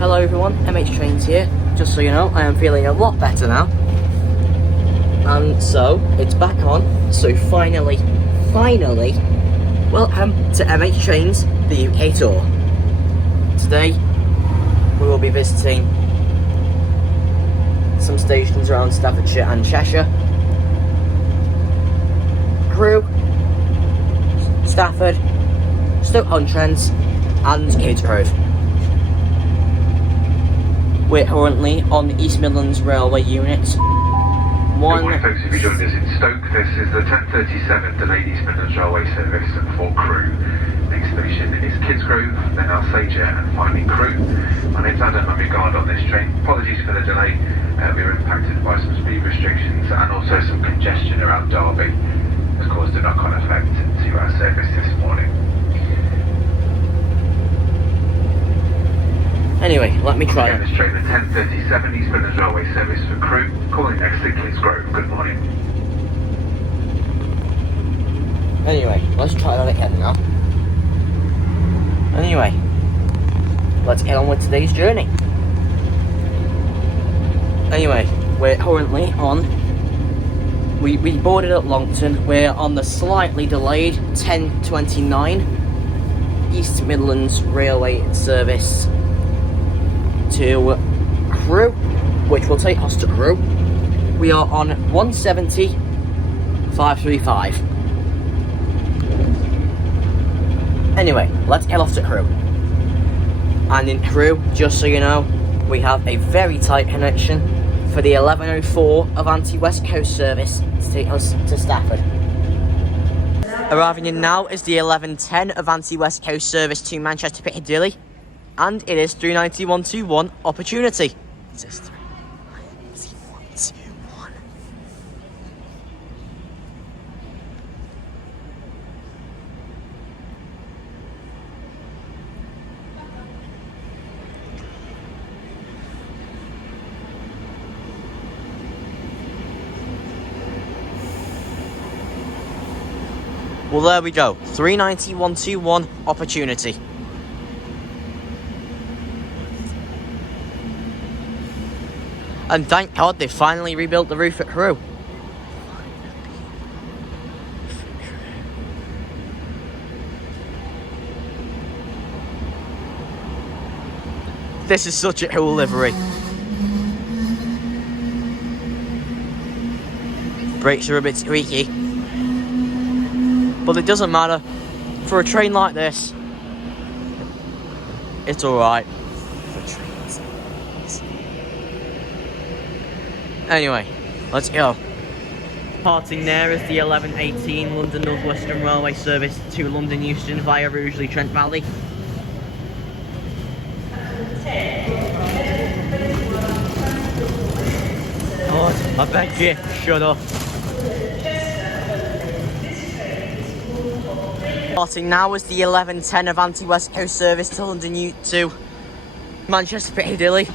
Hello everyone, MH Trains here. Just so you know, I am feeling a lot better now. And so, it's back on. So finally, welcome to MH Trains, the UK tour. Today, we will be visiting some stations around Staffordshire and Cheshire. Crewe, Stafford, Stoke-on-Trent and Kingsgrove. We're currently on the East Midlands Railway Unit. Good morning folks, if you joined us in Stoke, this is the 10:37 delayed East Midlands Railway service for Crewe. Next station is Kidsgrove, then Alsager and finally Crewe. My name's Adam, I'm your guard on this train. Apologies for the delay, we were impacted by some speed restrictions and also some congestion around Derby has caused a knock-on effect to our service this morning. Anyway, let me try Again, it. this train, the 10:37 East Midlands Railway service for Crewe, calling next to Kidsgrove. Good morning. Anyway, let's try that again now. Anyway, let's get on with today's journey. Anyway, we're currently on... We boarded at Longton. We're on the slightly delayed 10:29 East Midlands Railway service to Crewe, which will take us to Crewe. We are on 170-535. Anyway, let's get off to Crewe. And in Crewe, just so you know, we have a very tight connection for the 11:04 Avanti West Coast service to take us to Stafford. Arriving in now is the 11:10 Avanti West Coast service to Manchester Piccadilly. And it is 39121 Opportunity. It says 39121. Well, there we go. 39121 Opportunity. And thank God they finally rebuilt the roof at Crewe. This is such a cool livery. Brakes are a bit squeaky. But it doesn't matter. For a train like this, it's alright. Anyway, let's go. Parting there is the 11:18 London North Western Railway service to London Euston via Rugeley Trent Valley. God, I beg you, shut up. Parting now is the 11:10 Avanti West Coast service to London to Manchester Piccadilly.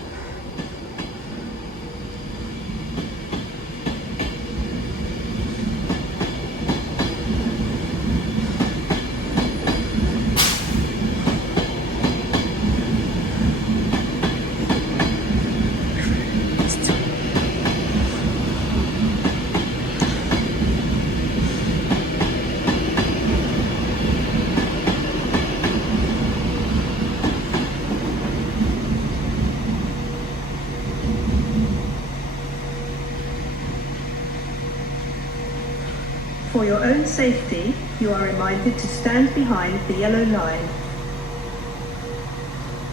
For your own safety, you are reminded to stand behind the yellow line.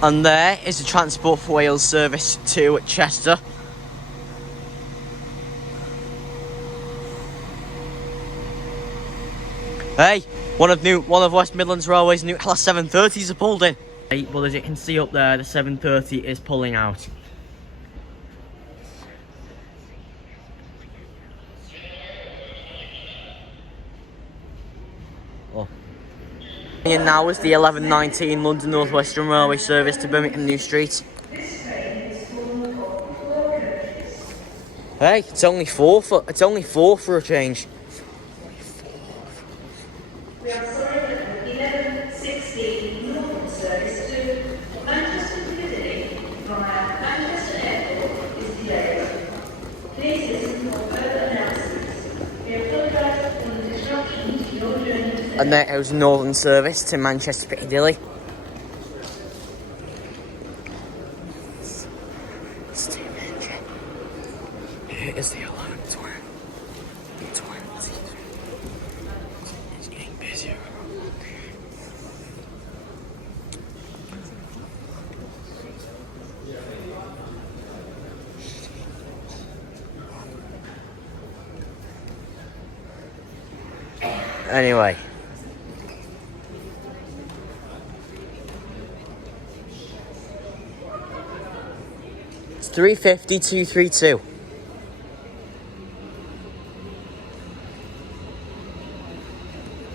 And there is the Transport for Wales service to Chester. Hey, one of West Midlands Railway's new Class 730s are pulled in. Hey, well, as you can see up there, the 730 is pulling out. Oh. And now is the 11:19 London North Western Railway service to Birmingham New Street. Hey, it's only four for a change. We are sorry that the 11:16 Northern service to Manchester Piccadilly And there goes Northern service to Manchester Piccadilly. Here is the 11:20. It's getting busier. Anyway. It's 350, 232.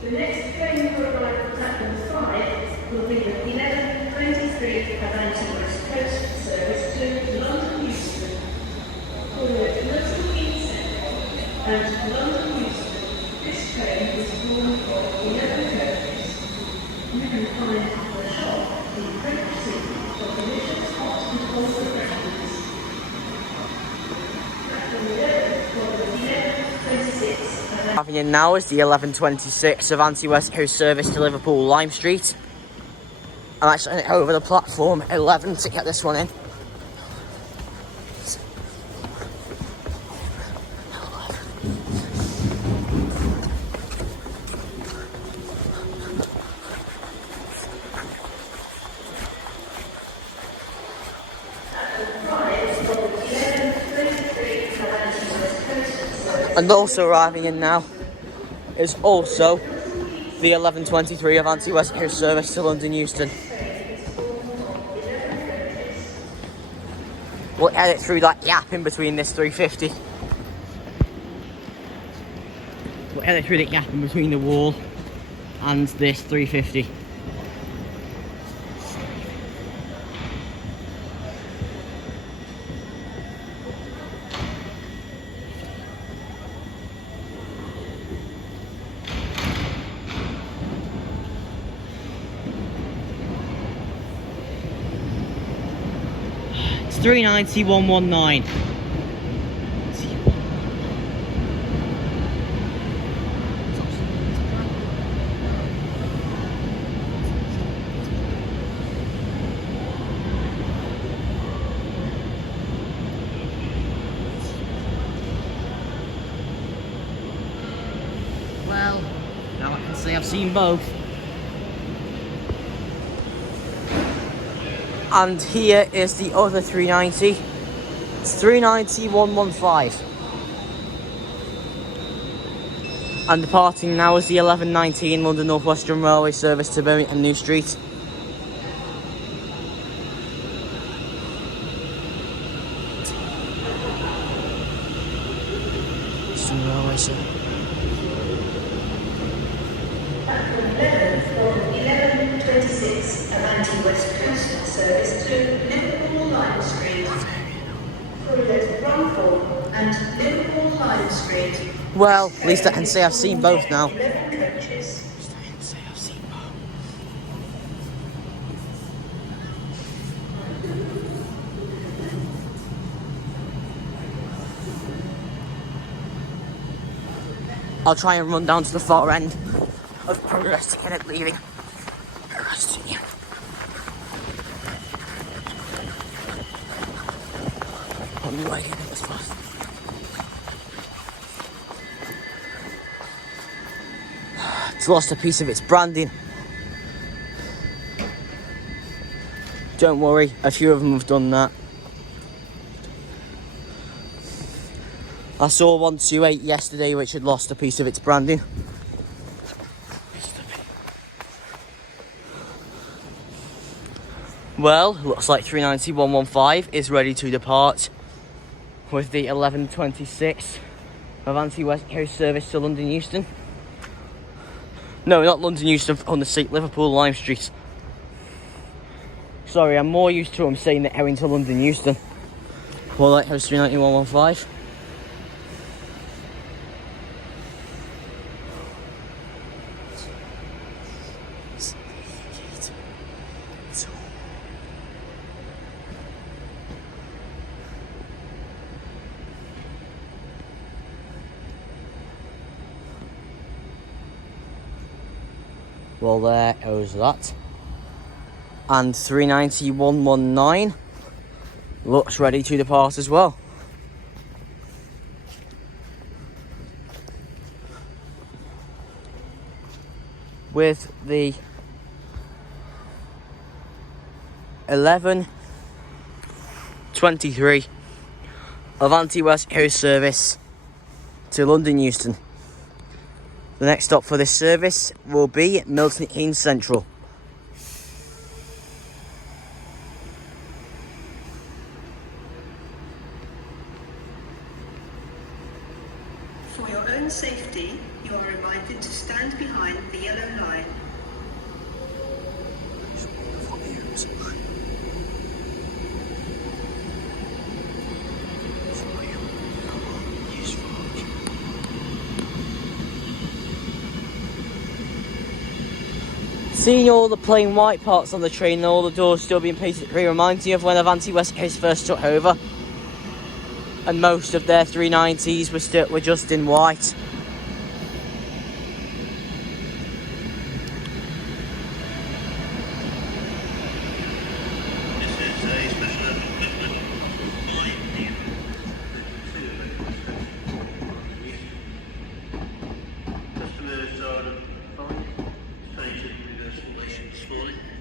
The next train to arrive at platform 5 will be the 11:23 Avanti West Coast service to London Euston. Forward Milton Keynes Central and London Euston. This train is drawn for 11 coaches. You can find the shop in French City for delicious hot and cold refreshments. Platform 11 for the 11:26 Having in now is the 11:26 Avanti West Coast service to Liverpool Lime Street. I'm actually over the platform 11 to get this one in. And also arriving in now is also the 11:23 Avanti West Coast service to London Euston. We'll edit through that gap in between this 350. We'll edit through the gap in between the wall and this 350. It's 390, 119. Well, now I can say I've seen both. And here is the other 390. It's 390, 115. And departing now is the 11:19 London North Western Railway service to Birmingham New Street. Western Railway service. 11:26 Avanti West Coast service to Liverpool Lime Street. Through Runcorn and Liverpool Lime Street. Well, at least I can say I've seen both now. 11 coaches. I'll try and run down to the far end of Progress to get it leaving. On the way in, it was fast. It's lost a piece of its branding. Don't worry, a few of them have done that. I saw 128 yesterday which had lost a piece of its branding. Well, looks like 390 115 is ready to depart with the 11:26 Avanti West Coast service to London Euston. No, not London Euston, on the seat, Liverpool Lime Street. Sorry, I'm more used to them saying that going to London Euston. Well, that was 390 115. Well, there goes that. And 390-119 looks ready to depart as well. With the 11:23 Avanti West Coast service to London Euston. The next stop for this service will be Milton Keynes Central. For your own safety, you are reminded to stand behind the yellow line. Seeing all the plain white parts on the train and all the doors still being painted grey reminds me of when Avanti West Coast first took over, and most of their 390s were just in white.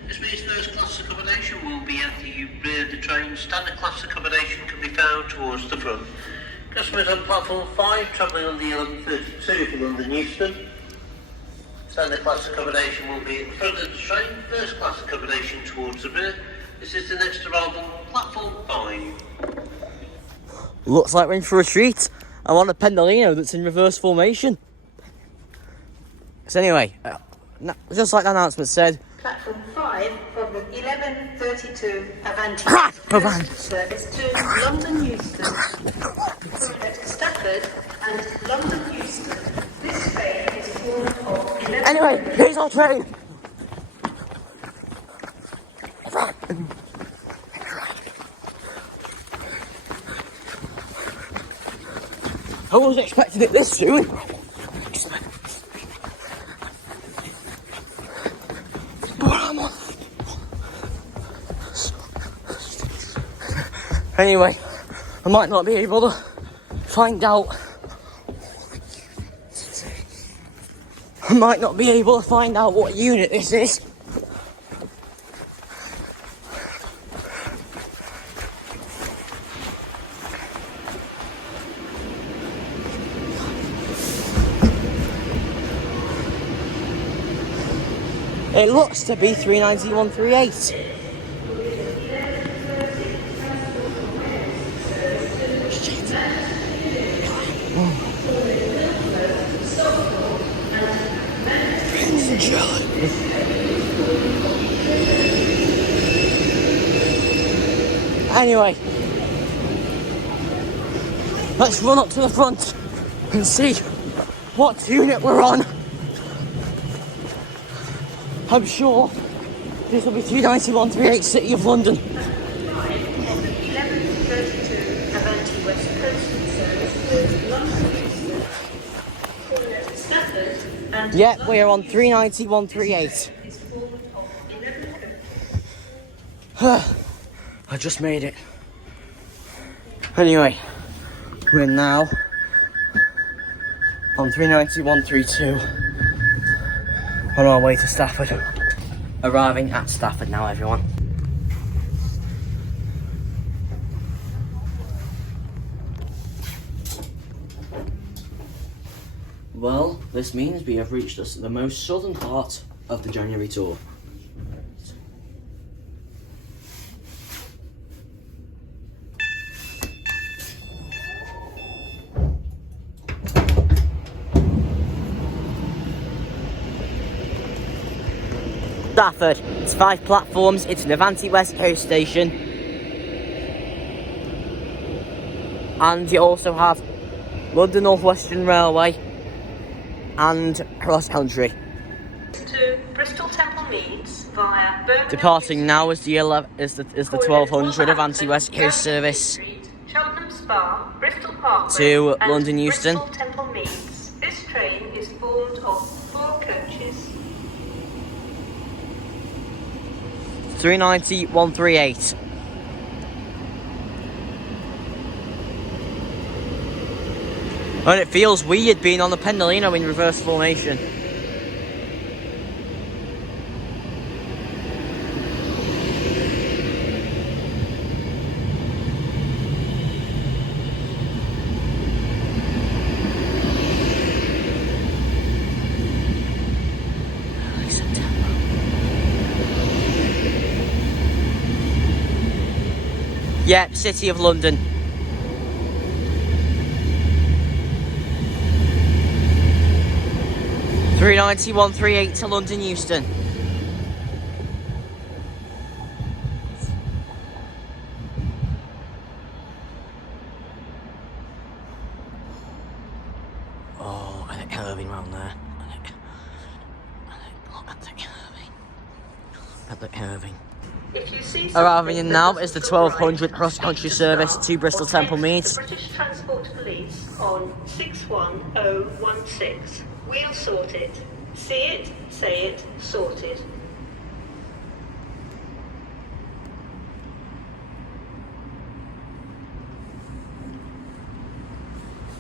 This means first class accommodation will be after you board the train. Standard class accommodation can be found towards the front. Customers on platform 5 travelling on the 11:32 to London Euston. Standard class accommodation will be at the front of the train. First class accommodation towards the rear. This is the next arrival, platform 5. Looks like we're in for a treat. I'm on a Pendolino that's in reverse formation. So anyway, just like the announcement said, Platform 5 from the 11:32 Avanti service to London Euston. At Stafford and London Euston. This train is formed of 11... anyway, here's our train. I wasn't expecting it this soon. Anyway, I might not be able to find out. I might not be able to find out what unit this is. It looks to be 390-138. Anyway, let's run up to the front and see what unit we're on. I'm sure this will be 390-138 City of London. 11:32 Avanti West Coast service to London Euston. At Stafford and Yeah, we're on 390-138. is formed of 11 I just made it. Anyway, we're now on 390-132 on our way to Stafford. Arriving at Stafford now, everyone. Well, this means we have reached the most southern part of the January tour. Stafford, it's 5 platforms, it's an Avanti West Coast station. And you also have London North Western Railway and cross country. to Bristol Temple Meads via Birmingham. Departing now is the 1200 Avanti West Coast service Cheltenham Spa, Bristol Parkway, to and London Euston. Bristol Temple Meads. This train is formed of 4 coaches. 390 138. And it feels weird being on the Pendolino in reverse formation. Yeah, City of London. $390 138 to London Euston. Oh, I think Irving round there. At the Irving. Arriving in now is the 1200 cross country service to Bristol Temple Meads. British Transport Police on 61016. We'll sort it. See it, say it, sorted.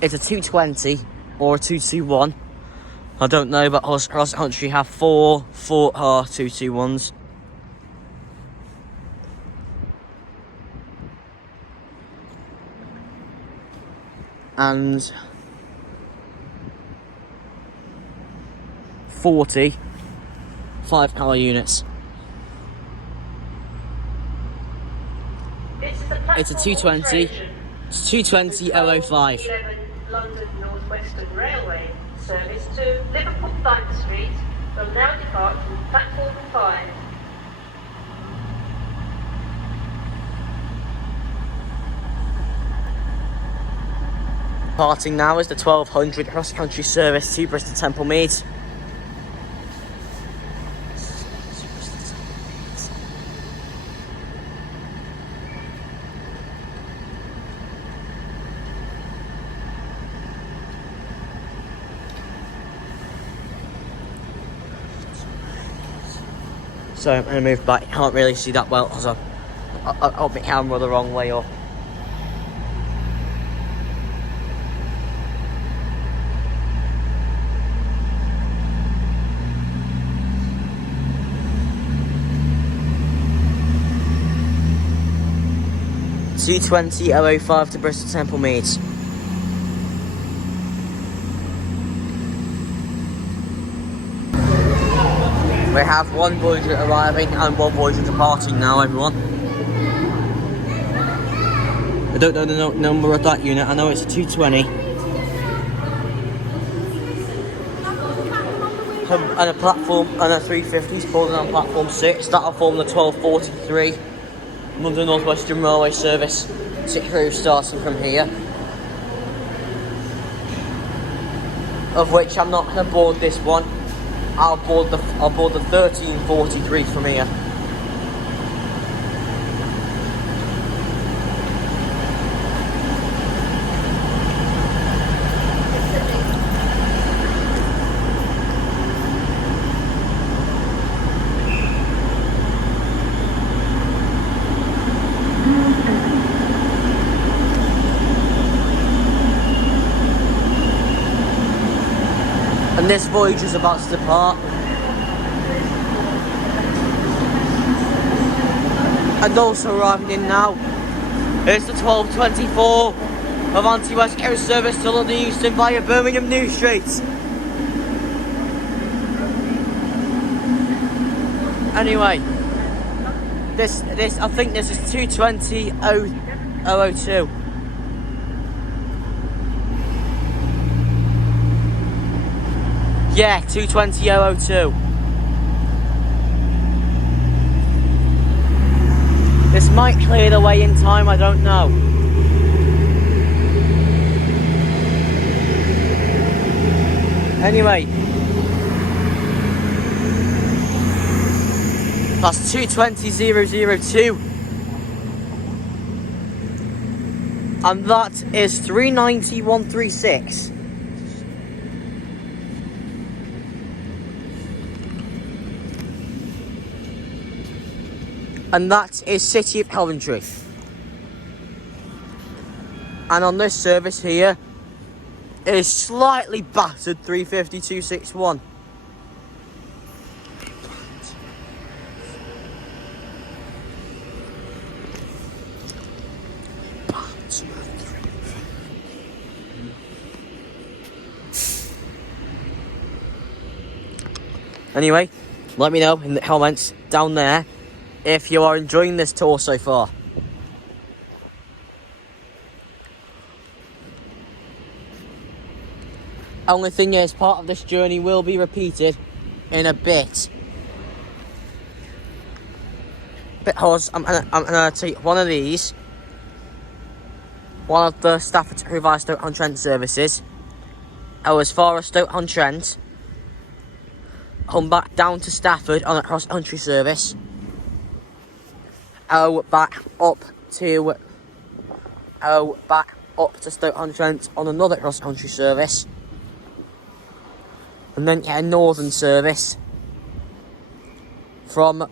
It's a 220 or a 221. I don't know, but cross country have four 221s. And 40 5-car units. It's a 220. It's 220 005. 11 London North Western Railway service to Liverpool Bank Street will now depart from platform 5. Departing now is the 1200 cross country service to Bristol Temple Meads. So I'm going to move back. Can't really see that well because I'll hold my camera the wrong way up. $220.005 to Bristol Temple Meads. We have one Voyager arriving and one Voyager departing now, everyone. I don't know the number of that unit. I know it's a 220. And a platform and a 350 is pulling on platform 6. That'll form the 1243 London North Western Railway service to Crewe starting from here. Of which I'm not going to board this one. I'll board the 1343 from here. And this voyage is about to depart. And also arriving in now is the 1224 Avanti West Coast service to London Euston via Birmingham New Street. Anyway, this I think this is 220.002. Yeah, 220.002. This might clear the way in time, I don't know. Anyway, that's 220.002. And that is 390.136. and that is City of Coventry. And on this service here is slightly battered 350-261. Anyway, let me know in the comments down there if you are enjoying this tour so far. Only thing is, part of this journey will be repeated in a bit. Because I'm gonna take one of these, one of the Stafford to Revise Stoke-on-Trent services, go as far as Stoke-on-Trent, come back down to Stafford on a cross-country service, go back up to Stoke-on-Trent on another cross-country service, and then get a northern service from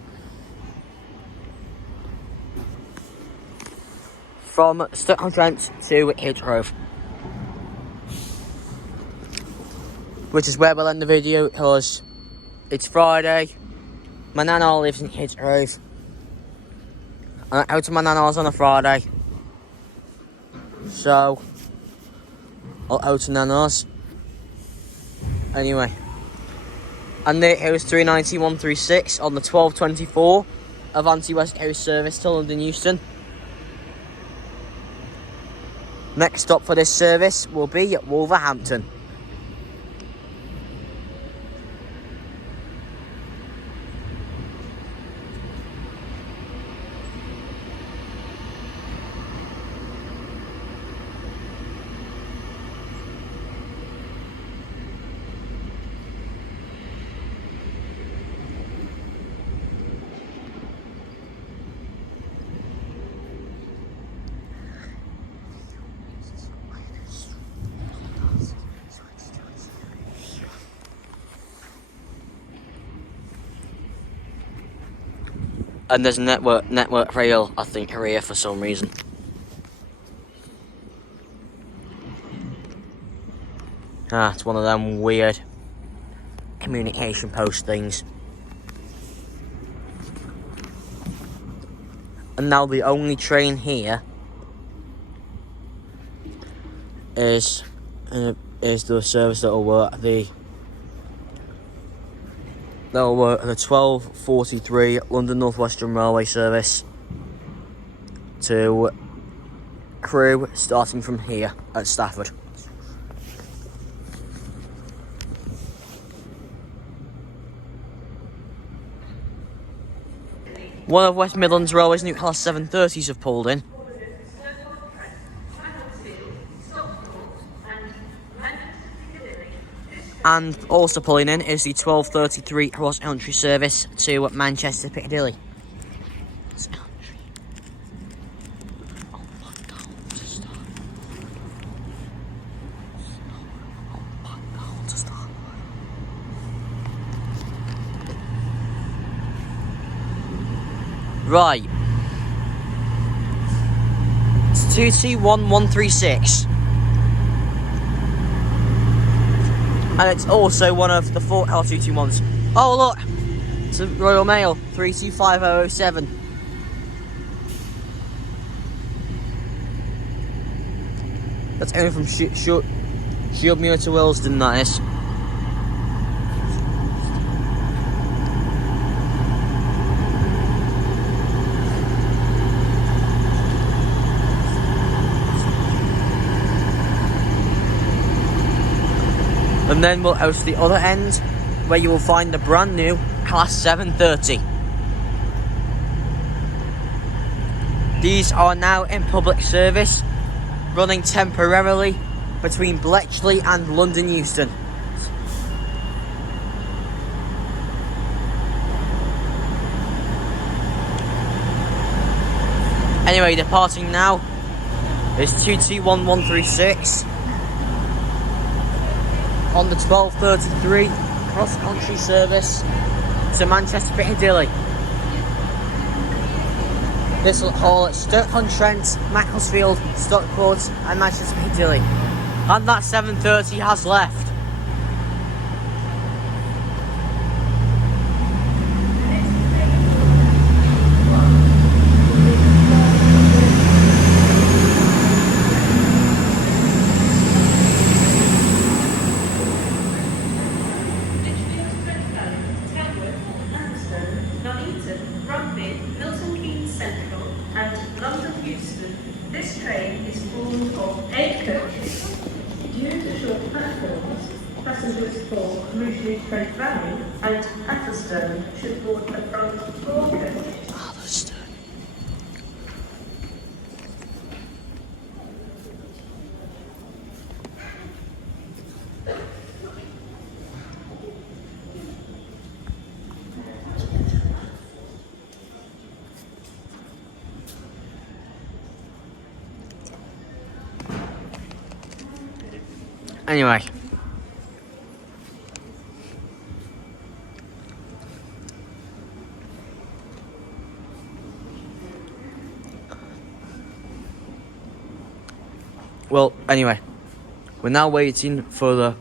Stoke-on-Trent to Hillsgrove, which is where we'll end the video because it's Friday. My nana lives in Hillsgrove, and I go to my nana's on a Friday, so I'll go to nana's anyway. And there was 39136 on the 1224 Avanti West Coast service to London Euston. Next stop for this service will be at Wolverhampton. And there's a network rail, I think, here for some reason. It's one of them weird communication post things. And now the only train here is the service that will work the 12:43 London North Western Railway service to Crewe, starting from here at Stafford. One of West Midlands Railway's new Class 730s have pulled in. And also pulling in is the 12:33 cross country service to Manchester Piccadilly. Right. It's 2T1136. And it's also one of the 4 L221s. Oh look! It's a Royal Mail 325007. That's only from Shieldmuir to Willesden, that is. And then we'll host the other end, where you will find the brand new Class 730. These are now in public service, running temporarily between Bletchley and London Euston. Anyway, departing now is 2T1136 on the 12:33 cross-country service to Manchester Piccadilly. This will haul at Stoke-on-Trent, Macclesfield, Stockport and Manchester Piccadilly. And that 7:30 has left. This train is formed of 8 coaches. Due to short platforms, passengers for Rugeley, Trent Valley and Atherstone should board the front 4 coaches. Atherstone. Anyway, we're now waiting for the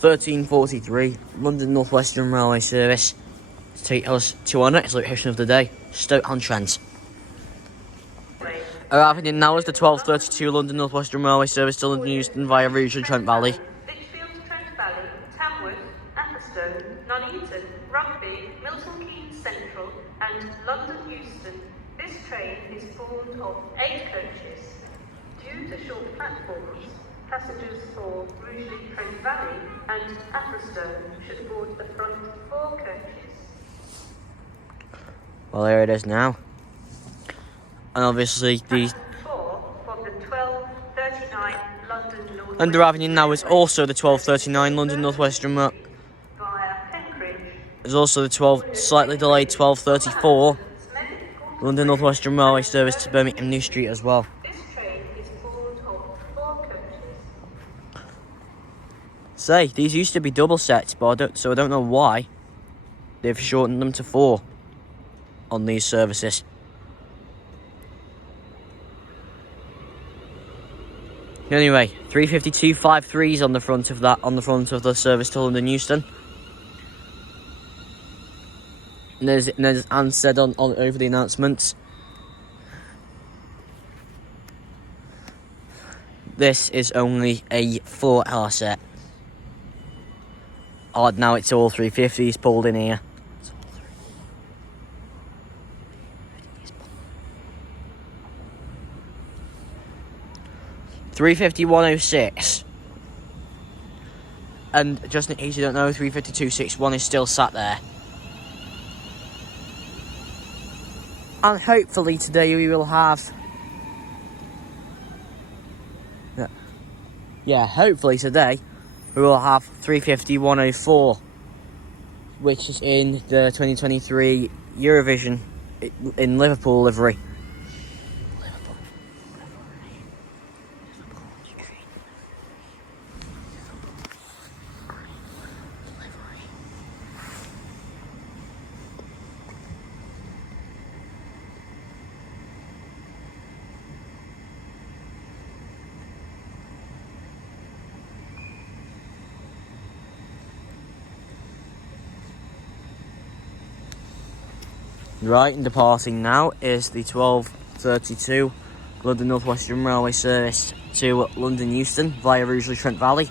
13:43 London North Western Railway service to take us to our next location of the day, Stoke-on-Trent. Arriving in now is the 12:32 London North Western Railway service to London Euston via Rugeley, Trent Valley. Lichfield, Trent Valley, Tamworth, Atherstone, Nuneaton, Rugby, Milton Keynes Central and London Euston. This train is formed of 8 coaches. Due to short platforms, passengers for Rugeley, Trent Valley and Atherstone should board the front 4 coaches. Well, there it is now. And obviously the and arriving in now is also the 12:39 London North Western via Penkridge. There's also the 12 slightly delayed 12:34 London North Western Railway service to Birmingham New Street as well. This train is formed of 4 coaches. Say, these used to be double sets, but I don't know why they've shortened them to 4 on these services. Anyway, 35253s on the front of the service to London Euston. And there's said on over the announcements. This is only a 4-hour set. Odd now it's all 350s pulled in here. 35106, and just in case you don't know, 35261 is still sat there. And hopefully today we will have, hopefully today we will have 35104, which is in the 2023 Eurovision in Liverpool livery. 'Right, and departing now is the 12:32 London North Western Railway service to London Euston via Rugeley, Trent Valley.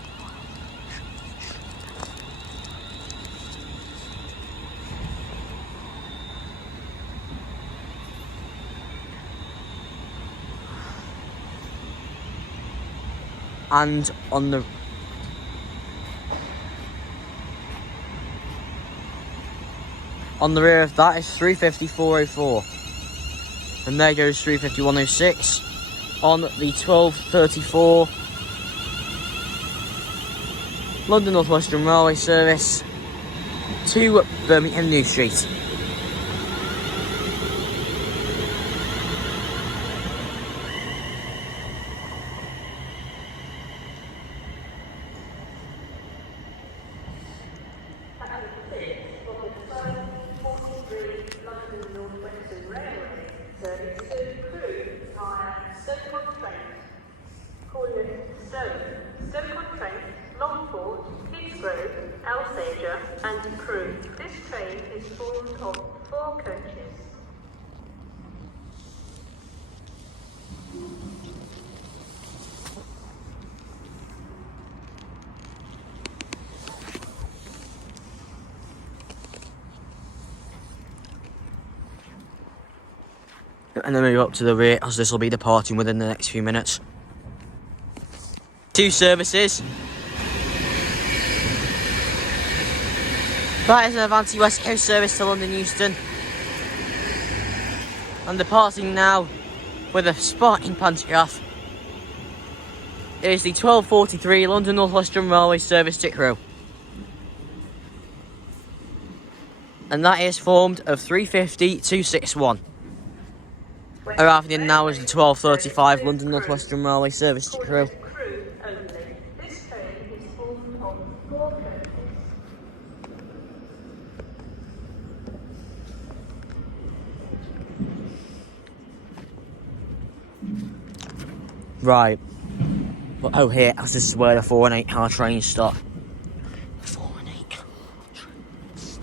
And on the rear of that is 35404. And there goes 35106 on the 12:34 London North Western Railway service to Birmingham New Street. Service 2 Crewe via Stoke-on-Trent. Calling Stoke-on-Trent, Longport, Kidsgrove, Alsager and Crewe. This train is formed of 4 coaches. And then move up to the rear, as this will be departing within the next few minutes. 2 services. That is an Avanti West Coast service to London Euston. I'm departing now with a sparkling pantograph. It is the 12:43 London North Western Railway service to Crewe. And that is formed of 350-261. Arriving in now is the 12:35 London North Western Railway service to Crewe. This train is formed of 4 coaches. Right. But oh, here, as this is where the 4 and 8 car trains stop. 4 and 8 car trains.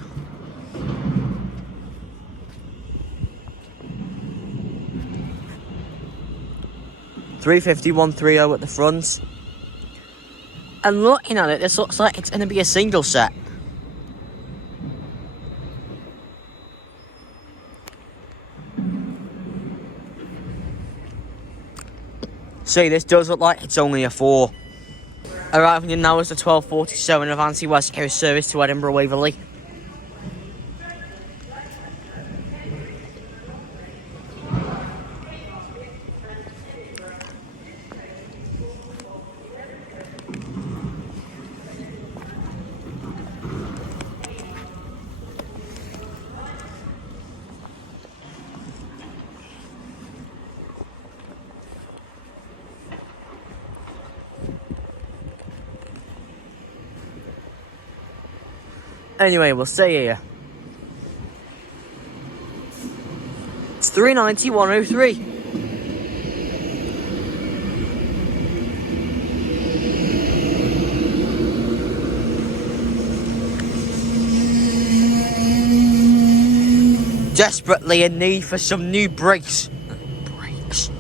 350-130 at the front. And looking at it, this looks like it's going to be a single set. See, this does look like it's only a 4. Arriving in now is the 12:47 Avanti West Coast service to Edinburgh Waverley. Anyway, we'll stay here. It's 390-103. Desperately in need for some new brakes. Brakes.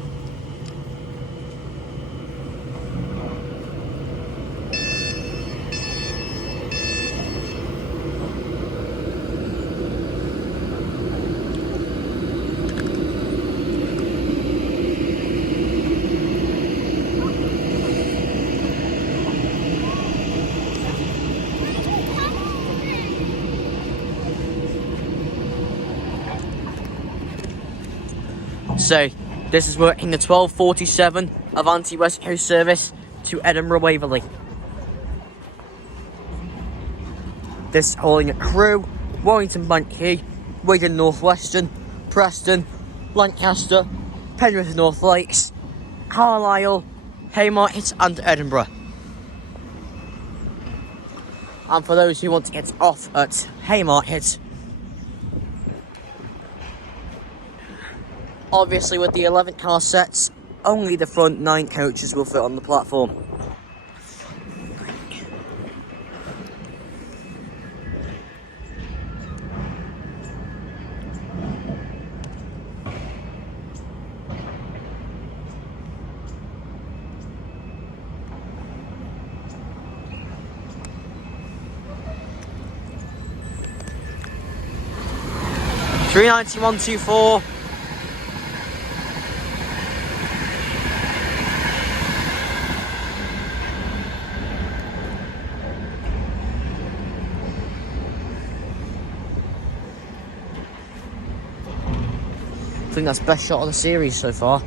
So, this is working the 12:47 Avanti West Coast service to Edinburgh Waverley. This is hauling at Crewe, Warrington Bank-Key, Wigan North Western, Preston, Lancaster, Penrith North Lakes, Carlisle, Haymarket and Edinburgh. And for those who want to get off at Haymarket, obviously with the 11 car sets, only the front 9 coaches will fit on the platform. $391.24. I think that's best shot of the series so far.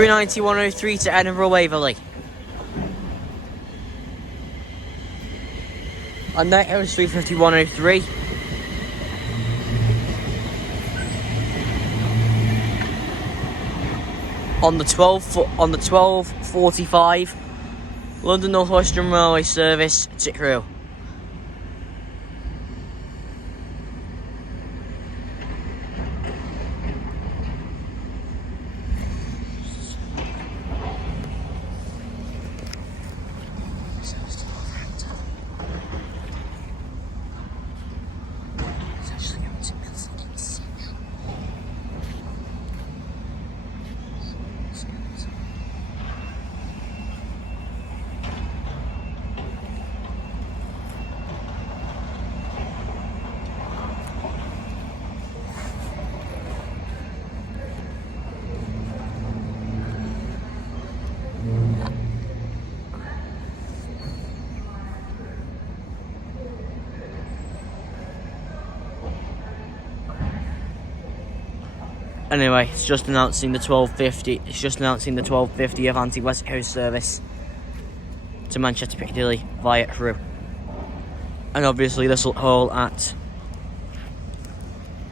390-103 to Edinburgh Waverley. And that was 350-103. On the 12:45, London North Western Railway service to Crewe. Anyway, it's just announcing the 12:50. It's just announcing the 12:50 Avanti West Coast service to Manchester Piccadilly via Crewe. And obviously this will haul at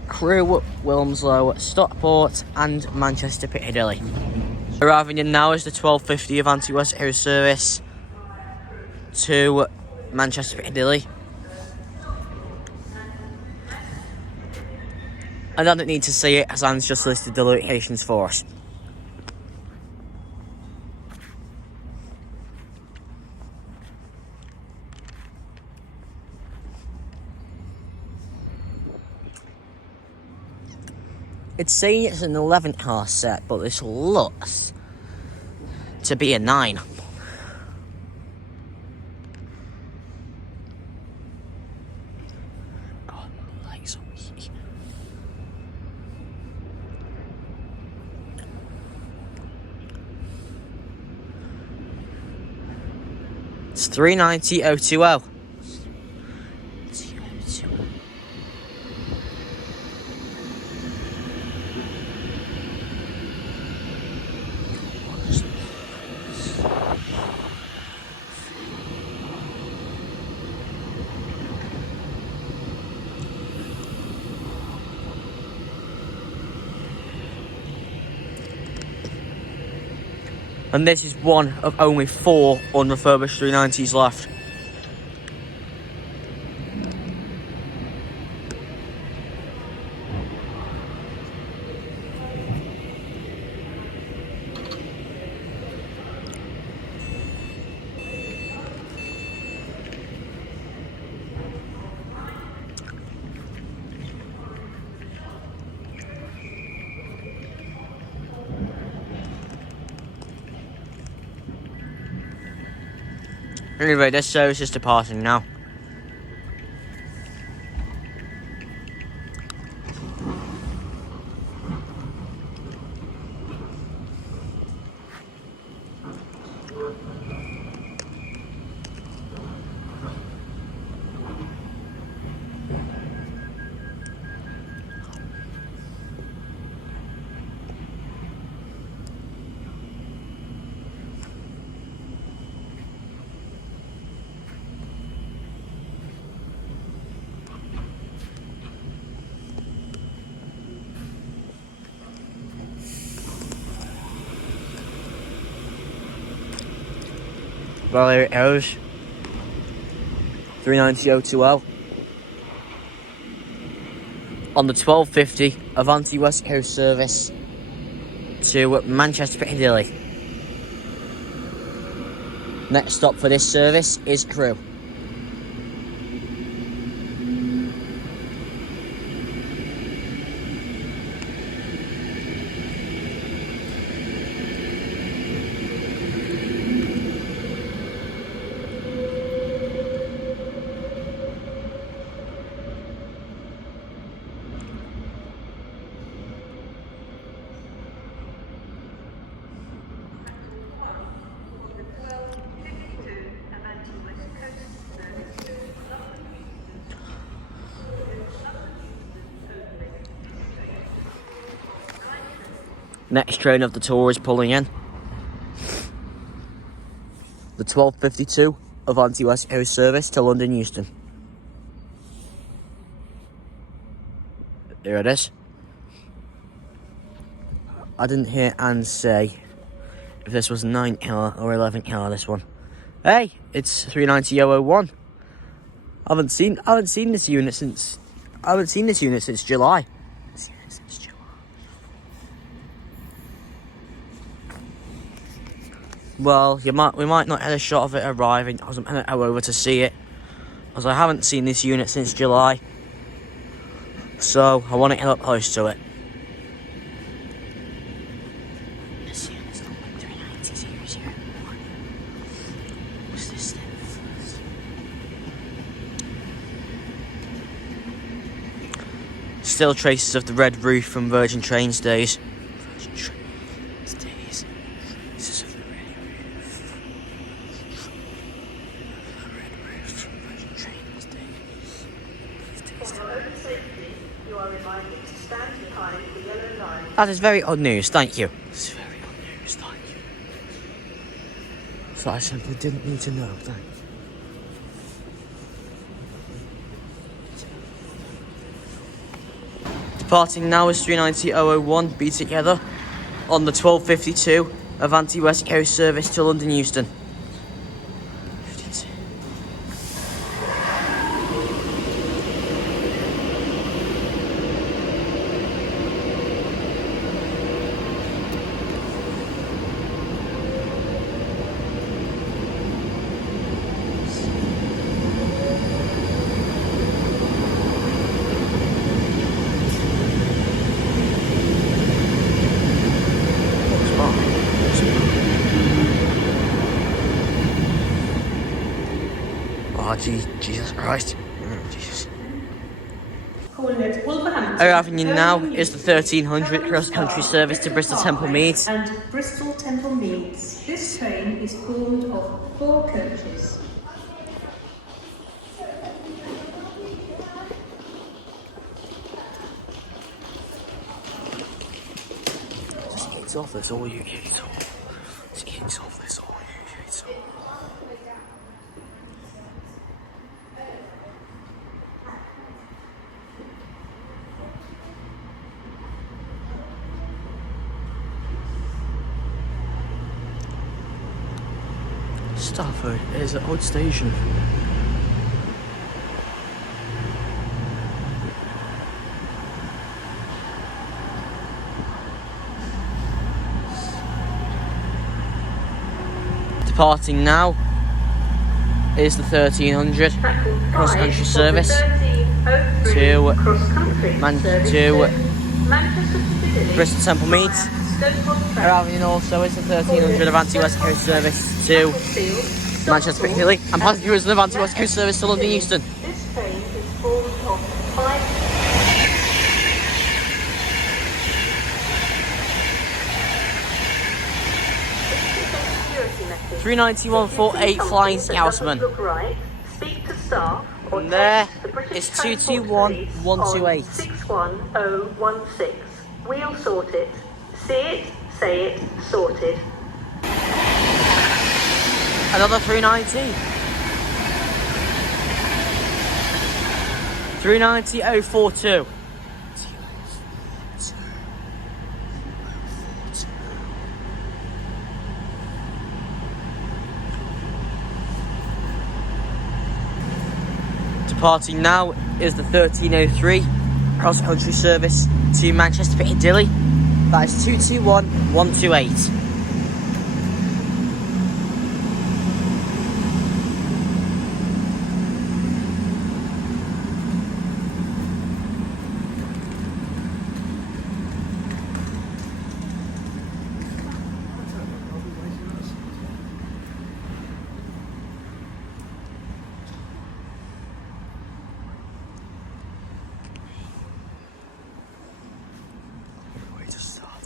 Crewe, Wilmslow, Stockport and Manchester Piccadilly. Arriving in now is the 12:50 Avanti West Coast service to Manchester Piccadilly. I don't need to see it as Anne's just listed the locations for us. It's saying it's an 11 car set, but this looks to be a 9. God, my legs are weak. It's 390-020. And this is one of only 4 unrefurbished 390s left. Anyway, this service is departing now. Well, here it goes. 390-020. On the 12:50 Avanti West Coast service to Manchester Piccadilly. Next stop for this service is Crewe. Next train of the tour is pulling in. the 12:52 Avanti West Coast service to London Euston. Here it is. I didn't hear Anne say if this was 9 or 11 this one. Hey, it's 390-001. I haven't seen this unit since July. Well, we might not have a shot of it arriving. I was going to go over to see it, as I haven't seen this unit since July. So I want to get up close to it. This unit's number 390-001. What's this then? Still traces of the red roof from Virgin Trains days. This is of the red roof. The red roof from Virgin Trains days. For your own safety, you are reminded to stand behind the yellow line. That is very odd news, thank you. It's very odd news, thank you. So I simply didn't need to know, thank you. Departing now is 390-001, be together on the 12:52 Avanti West Coast service to London Euston. 52. Oh, Jesus Christ. Jesus. Arriving in now is the 1300 cross-country service to Bristol Temple Meads. And Bristol Temple Meads. This train is formed of 4 coaches. Just kids off, that's all you kids off. Just kids off, that's all you kids off. Stafford is an odd station. Departing now is the 1300 cross-country service to Bristol Temple Meads. Arriving also is the 1300 Avanti West Coast service to Manchester Piccadilly, and passengers an Avanti West Coast service to London Euston. This train is formed of 5 390-148 Flying Scousman. Look right, speak to staff, or And there text the British is Transport 221-128. Police on 61016. We'll sort it. See it, say it, sorted. Another 390. 390-042. Departing now is the 1303 cross-country service to Manchester Piccadilly. That is 221-128. Way to start.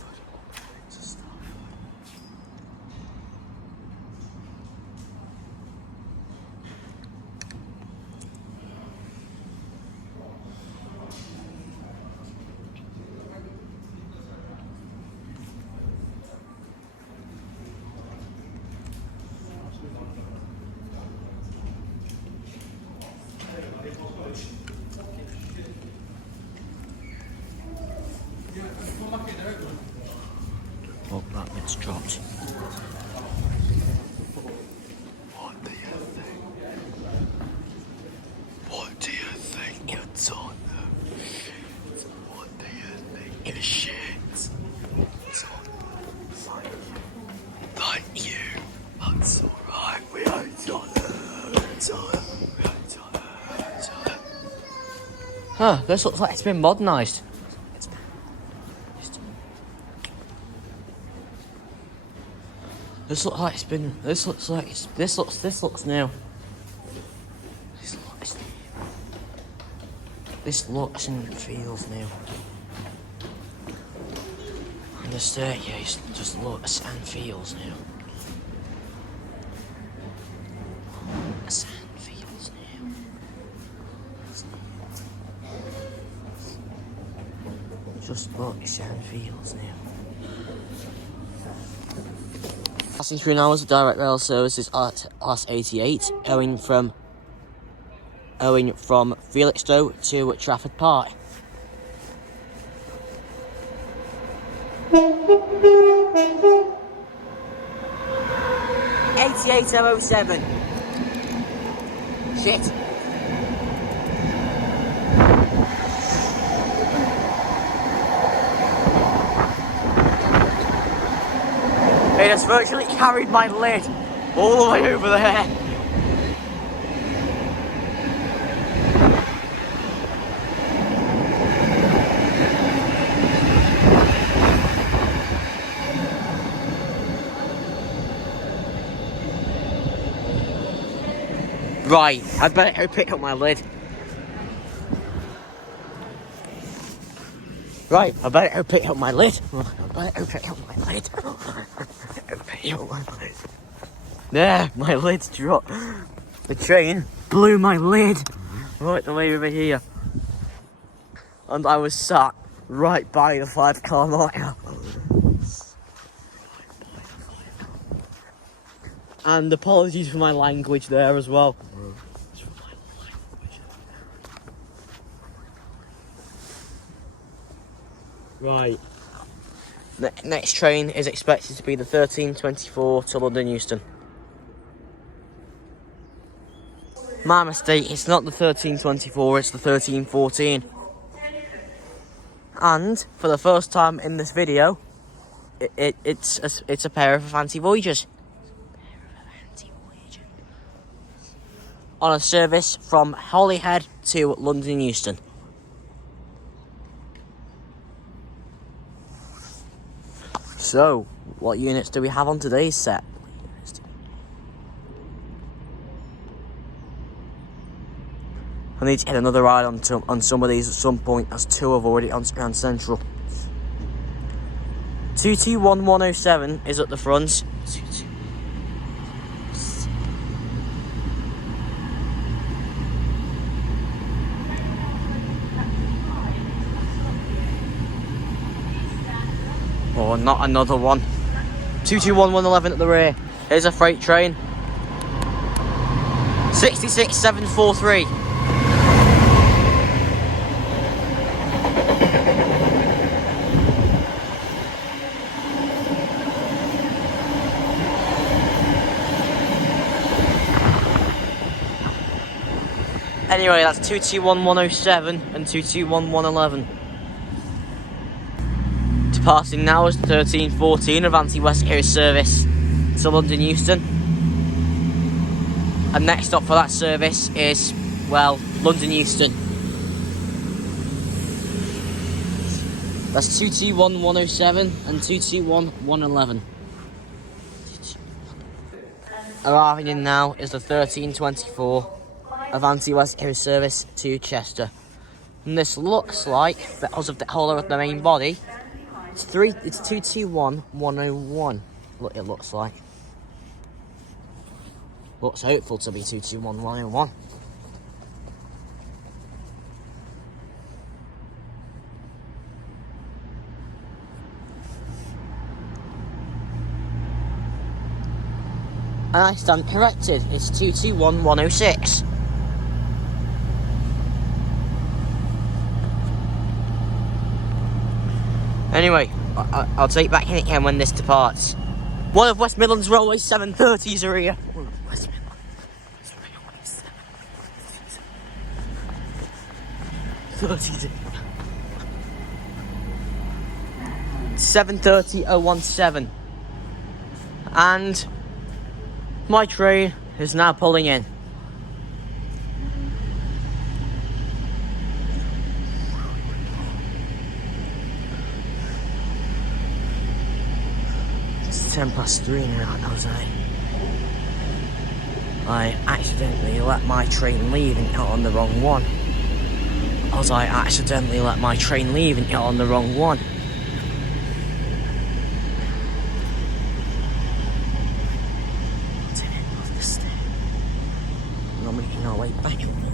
Oh, this looks like it's been modernised. This looks like it's been. This looks like it's. This looks new. This looks and feels new. And the staircase just looks and feels new. Looks and feels new. Just looks and feels new. Passing through now is the direct rail services at RS88, going from Felixstowe to Trafford Park. $88.07. Shit. It has virtually carried my lid all the way over there. Right, I better go pick up my lid. Right, I better go pick up my lid. There, my lid's dropped. The train blew my lid right the way over here. And I was sat right by the 5-car marker. And apologies for my language there as well. Right. Next train is expected to be the 13:24 to London Euston. My mistake, it's not the 13:24, it's the 13:14. And for the first time in this video, it's a pair of Avanti Voyagers. On a service from Holyhead to London Euston. So, what units do we have on today's set? I need to get another ride on some of these at some point, as 2 have already on Grand Central. 2T1107 is at the front. Oh, not another one. 221111 at the rear. Here's a freight train. 66743. Anyway, that's 221107 and 221111. Departing now is 13:14 Avanti West Coast service to London Euston. And next stop for that service is, well, London Euston. That's 221107 and 221111. Arriving in now is the 13:24 Avanti West Coast service to Chester. And this looks like, because of the hollow of the main body, it's 221101. Look, it looks like. Looks hopeful to be 221101. And I stand corrected, it's 221106. Anyway, I'll take back in again when this departs. One of West Midlands Railway's 730s are here. West Midlands Railway's 730s. 730-017. And my train is now pulling in. 3:10 now, Jose. I accidentally let my train leave and got on the wrong one. I accidentally let my train leave and got on the wrong one. And I'm making our way back and forth.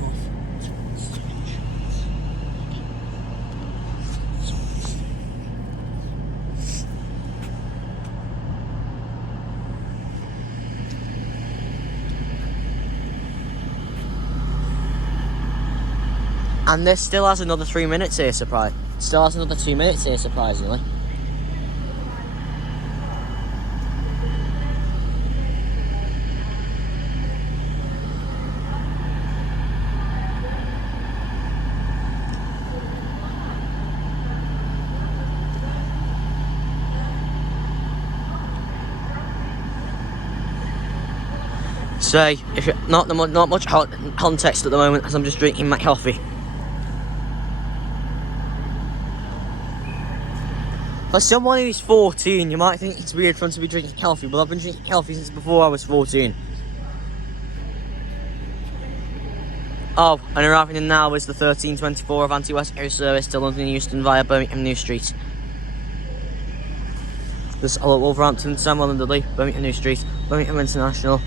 And this still has another 3 minutes here, Still has another 2 minutes here, surprisingly. So, if you're not much context at the moment, as I'm just drinking my coffee. For someone who's 14, you might think it's weird for them to be drinking coffee, but I've been drinking coffee since before I was 14. Oh, and arriving in now is the 13:24 Avanti West Coast service to London Euston via Birmingham New Street. There's Wolverhampton, Samuel and Dudley, Birmingham New Street, Birmingham International,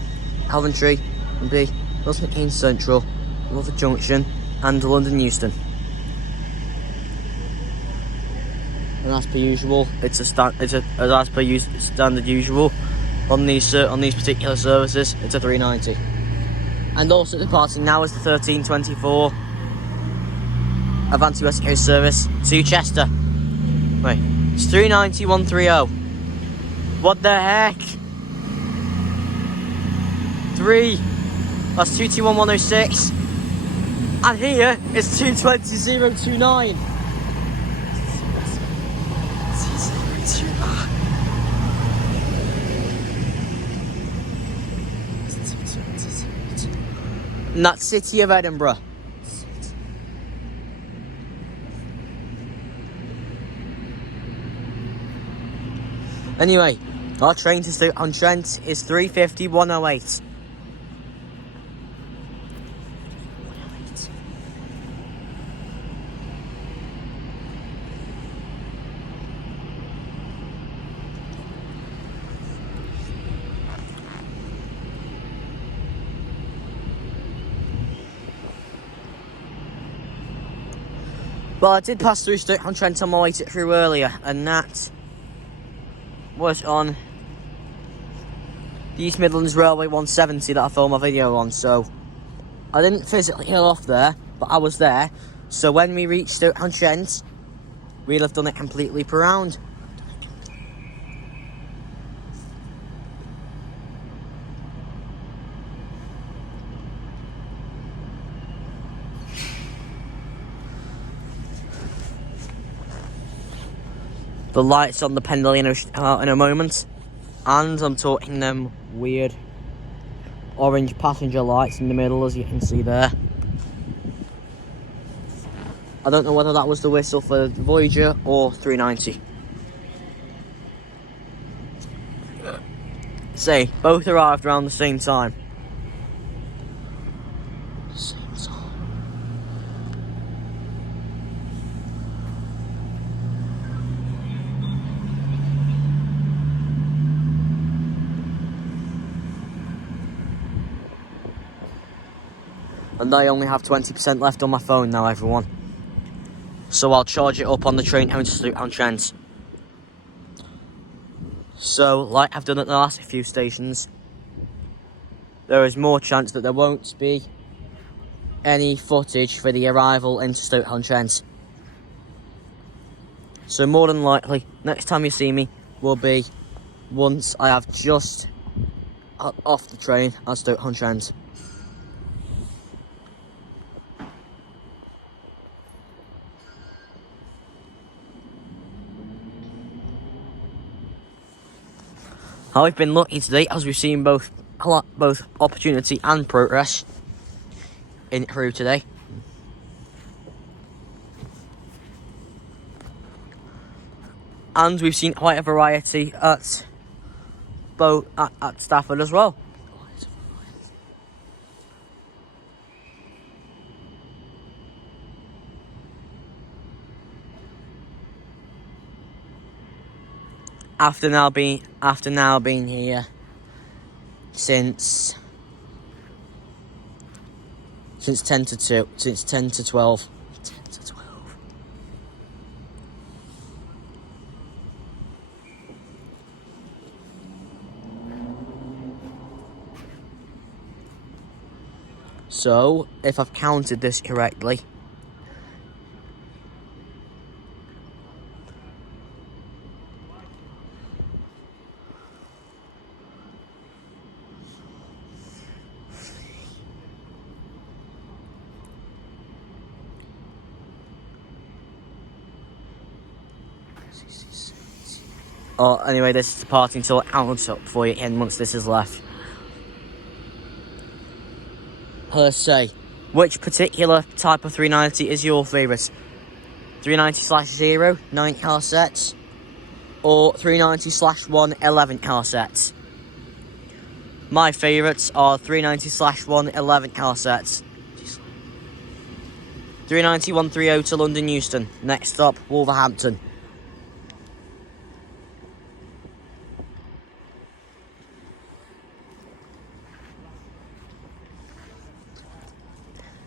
Coventry, and B, Milton Keynes Central, Rutherford Junction, and London Euston. And as per usual, it's as per standard usual on these particular services. It's a 390. And also departing now is the 13:24 Avanti West Coast service to Chester. Wait, it's 390 130. What the heck? that's 221 106. And here it's 220 029. And that's City of Edinburgh. Anyway, our train to Stoke-on-Trent is 3:50 108. Well, I did pass through Stoke-on-Trent on my way through earlier, and that was on the East Midlands Railway 170 that I filmed my video on, so I didn't physically hill off there, but I was there. So when we reached Stoke-on-Trent, we'd have done it completely per round. The lights on the Pendolino out in a moment, and I'm talking them weird orange passenger lights in the middle, as you can see there. I don't know whether that was the whistle for Voyager or 390. Say, both arrived around the same time. And I only have 20% left on my phone now, everyone. So I'll charge it up on the train home to Stoke-on-Trent. So, like I've done at the last few stations, there is more chance that there won't be any footage for the arrival into Stoke-on-Trent. So more than likely, next time you see me will be once I have just off the train at Stoke-on-Trent. I've been lucky today as we've seen both opportunity and progress in Crewe today. And we've seen quite a variety at at Stafford as well. After now being here since 10 to 2, since 10 to 12. 10 to 12. So, if I've counted this correctly, anyway, this is departing until it counts up for you again once this is left. Per se, which particular type of 390 is your favourite? 390/0, 9 car sets, or 390/1, 11 car sets? My favourites are 390/1, 11 car sets. 390-130 to London Euston. Next stop, Wolverhampton.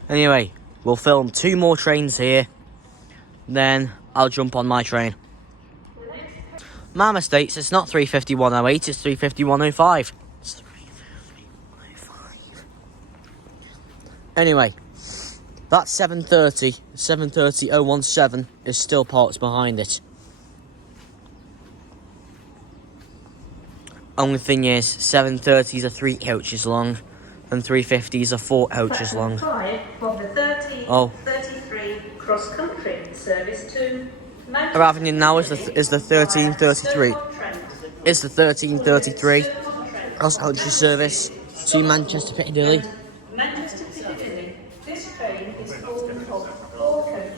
Anyway, we'll film 2 more trains here, then I'll jump on my train. My mistakes, it's not 35108, it's 35105. It's 35105. Anyway, that 730-017 is still parked behind it. Only thing is, 730s are 3 coaches long, and 350s are 4 coaches long. 5 of the 1333 cross-country service to Manchester. Our avenue now is the 1333. Is the 1333 cross-country service to Manchester Piccadilly. Manchester Piccadilly. This train is full of 4 coaches.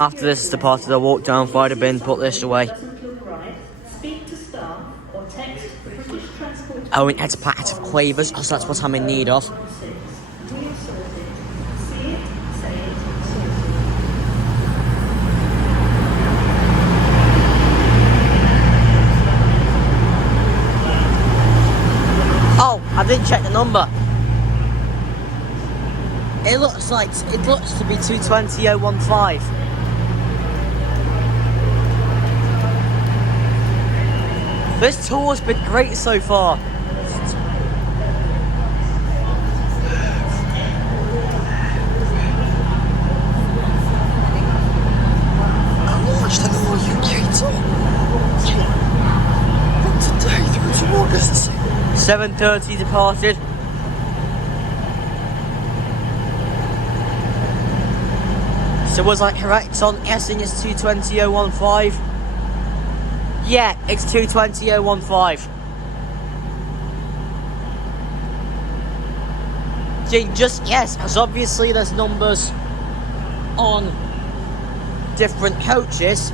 After this is departed, I'll walk down, find a bin, put this away. Speak to staff or text British Transport. Oh, and it's a packet of quavers, because that's what I'm in need of. We have sorted. See it, say it, sorted. Oh, I didn't check the number. It looks to be 220015. This tour's been great so far. I launched an all-UK tour from today through to August. 7:30 departed. So was I correct on guessing it's 220015? Yeah, it's 220015. Gee, just guess, because obviously there's numbers on different coaches.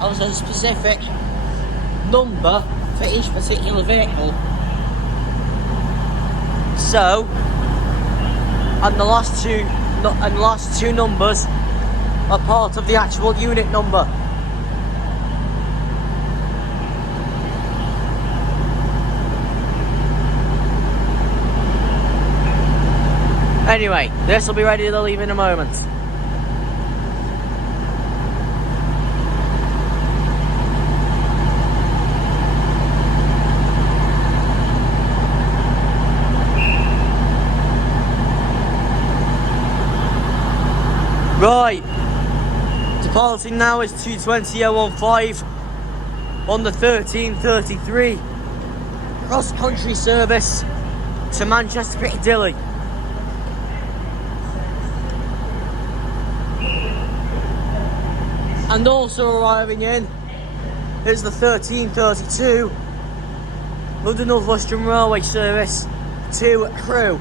There's a specific number for each particular vehicle. So, and the last two numbers are part of the actual unit number. Anyway, this will be ready to leave in a moment. Right, departing now is 220.015 on the 1333 cross-country service to Manchester Piccadilly. And also arriving in is the 1332 London North Western Railway service to Crewe.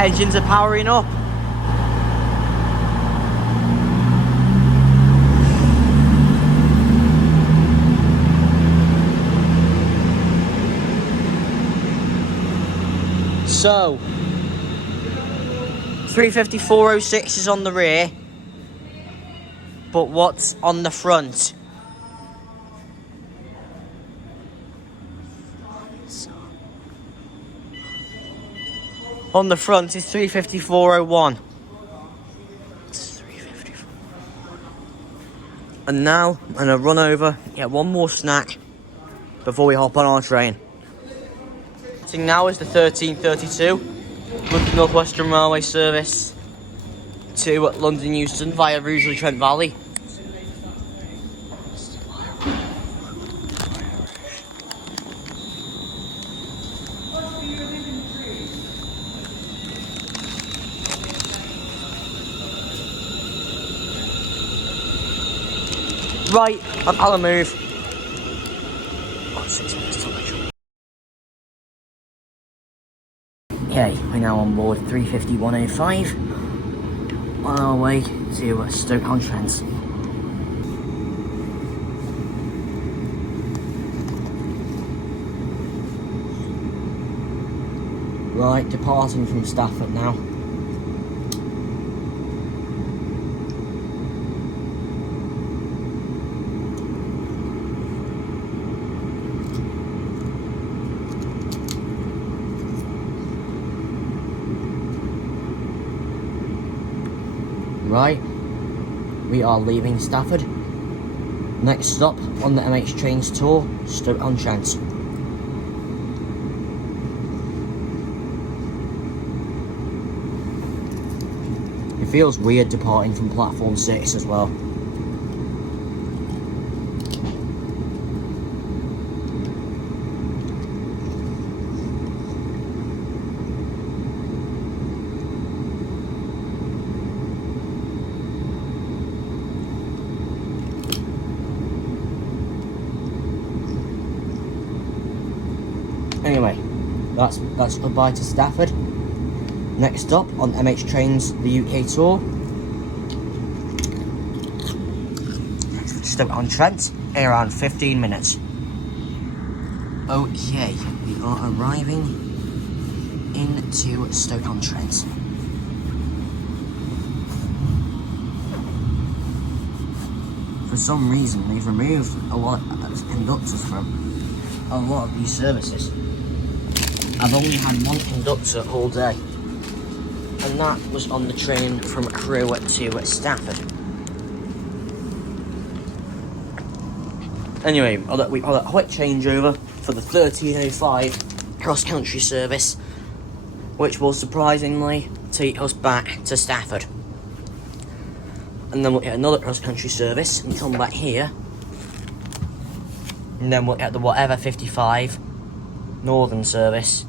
Engines are powering up. So 35406 is on the rear, but what's on the front? On the front is 35401. It's 354. And now I'm gonna run over, get one more snack before we hop on our train. Now is the 1332 London North Western Railway service to London Euston via Rugeley Trent Valley. Right, I'll move. Okay, we're now on board 35105 on our way to Stoke-on-Trent. Right, departing from Stafford now. Right, we are leaving Stafford. Next stop on the MH Trains tour, Stoke-on-Trent. It feels weird departing from platform 6 as well. Anyway, that's goodbye to Stafford. Next stop on MH Trains, the UK tour, Stoke-on-Trent, in around 15 minutes. Okay, we are arriving into Stoke-on-Trent. For some reason, they've removed a lot of conductors from a lot of these services. I've only had one conductor all day, and that was on the train from Crewe to Stafford. Anyway, we had a quick changeover for the 1305 cross-country service, which will surprisingly take us back to Stafford. And then we'll get another cross-country service and come back here. And then we'll get the whatever 55 northern service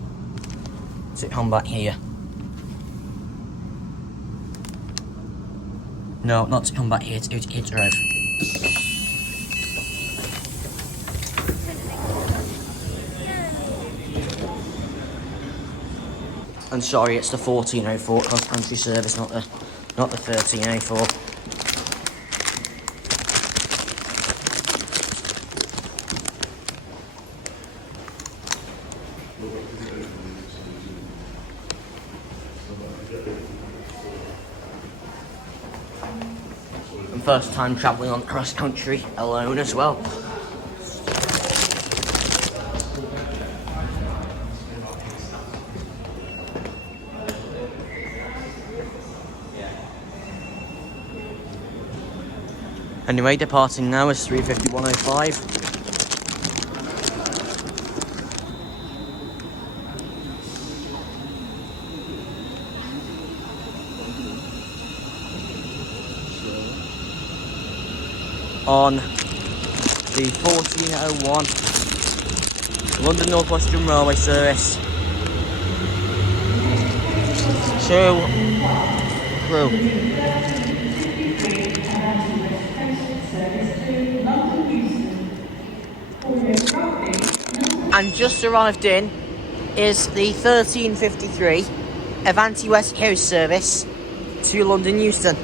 to come back here. No, not to come back here, to Heathrow. And sorry, it's the 1404 cross-country service, not the 1304. And first time travelling on cross-country alone as well. Anyway, departing now is 35105. On the 1401 London North Western Railway service to Crewe. And just arrived in is the 1353 Avanti West Coast service to London Euston.